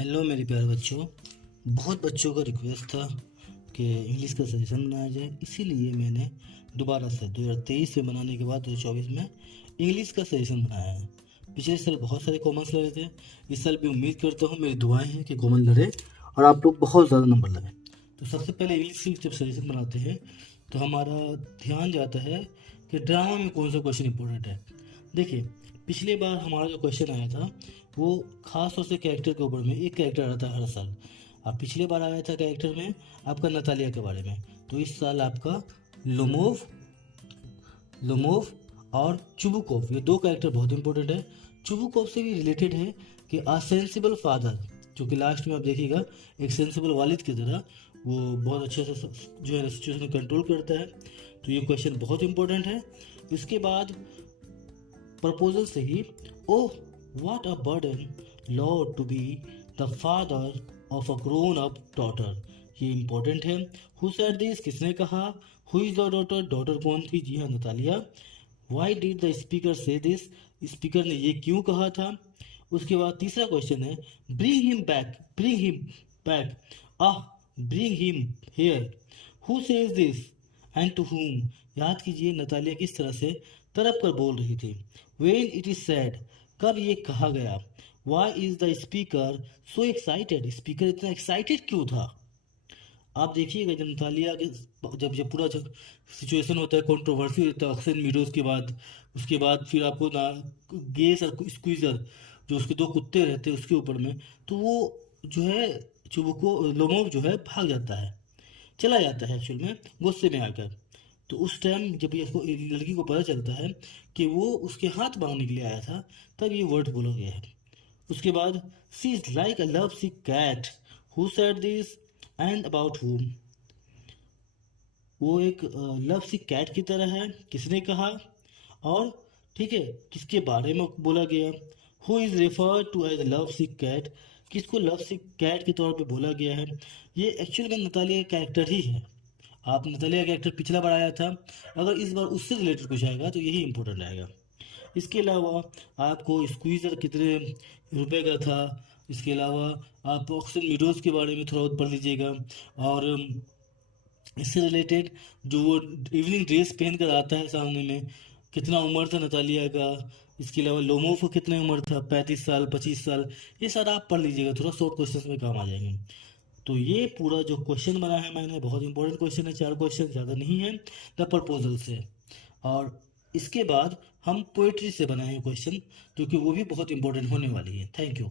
Hello मेरे प्यारे बच्चों। बहुत बच्चों का रिक्वेस्ट था कि इंग्लिश का सजेशन बनाया जाए, इसीलिए मैंने दोबारा से 2023 में बनाने के बाद 2024 में इंग्लिश का सजेशन बनाया है। पिछले साल बहुत सारे कॉमर्स लड़े थे, इस साल भी उम्मीद करता हूँ, मेरी दुआएं हैं कि कॉमन लड़े और आप लोग बहुत ज़्यादा नंबर लाएं। तो सबसे पहले इंग्लिश की जब सजेशन बनाते हैं तो हमारा ध्यान जाता है कि ड्रामा में कौन सा क्वेश्चन इंपॉर्टेंट है। देखिए, पिछली बार हमारा जो क्वेश्चन आया था वो खास तौर से कैरेक्टर के ऊपर में, एक कैरेक्टर आता है हर साल। अब पिछले बार आया था कैरेक्टर में आपका नतालिया के बारे में, तो इस साल आपका लोमोव लोमोव और चुबुकोव, ये दो कैरेक्टर बहुत इंपॉर्टेंट है। चुबुकोव से भी रिलेटेड है कि अ सेंसिबल फादर, जो कि लास्ट में आप देखिएगा एक सेंसिबल वालिद की तरह वो बहुत अच्छे से जो है सिचुएशन कंट्रोल करता है। तो ये क्वेश्चन बहुत इंपॉर्टेंट है। इसके बाद प्रपोजल से ही, oh what a burden lord to be the father of a grown up daughter, ये इंपॉर्टेंट है। हु सेड दिस, किसने कहा। Who is the daughter, daughter कौन थी, जी हाँ Natalia. Why did the speaker say this, speaker ने ये क्यों कहा था। उसके बाद तीसरा क्वेश्चन है, bring him back, ah bring him here, who says this and to whom, याद कीजिए नतालिया किस तरह से तड़प कर बोल रही थी। वेन इट इज सैड, कब ये कहा गया। Why is the speaker so excited, speaker इतना एक्साइटेड क्यों था। आप देखिएगा जब नतालिया के जब जब पूरा जब सिचुएशन होता है, कंट्रोवर्सी होता है ऑक्सन मीडोज के बाद, उसके बाद फिर आपको ना गेस और स्क्वीजर जो उसके दो कुत्ते रहते हैं उसके ऊपर में, तो वो जो है चुबको लोमोव जो है भाग जाता है, चला जाता है एक्चुअल में गुस्से में आकर। तो उस टाइम जब ये लड़की को पता चलता है कि वो उसके हाथ मांगने के लिए आया था, तब ये वर्ड बोला गया है। उसके बाद, she is like a love sick cat, who said this and about whom, वो एक लव सिक कैट की तरह है, किसने कहा और ठीक है किसके बारे में बोला गया। Who is refer to as love sick cat, किसको लव सिक कैट के तौर पे बोला गया है। ये एक्चुअल में नतालिया का कैरेक्टर ही है। आप नतालिया का कैरेक्टर पिछला बार आया था, अगर इस बार उससे रिलेटेड कुछ आएगा तो यही इंपॉर्टेंट आएगा। इसके अलावा आपको स्क्वीज़र कितने रुपए का था, इसके अलावा आप ऑक्सन मीडोज के बारे में थोड़ा बहुत पढ़ लीजिएगा। और इससे रिलेटेड जो वो इवनिंग ड्रेस पहन कर आता है सामने में, कितना उम्र था नतालिया का। इसके अलावा लोमोव को कितने उम्र था, 35 साल 25 साल, ये सारा आप पढ़ लीजिएगा, थोड़ा शॉर्ट क्वेश्चन में काम आ जाएंगे। तो ये पूरा जो क्वेश्चन बना है मैंने, बहुत इंपॉर्टेंट क्वेश्चन है, 4 क्वेश्चन ज़्यादा नहीं है द प्रपोजल से। और इसके बाद हम पोइट्री से बनाए क्वेश्चन, जो कि वो भी बहुत इंपॉर्टेंट होने वाली है। Thank you.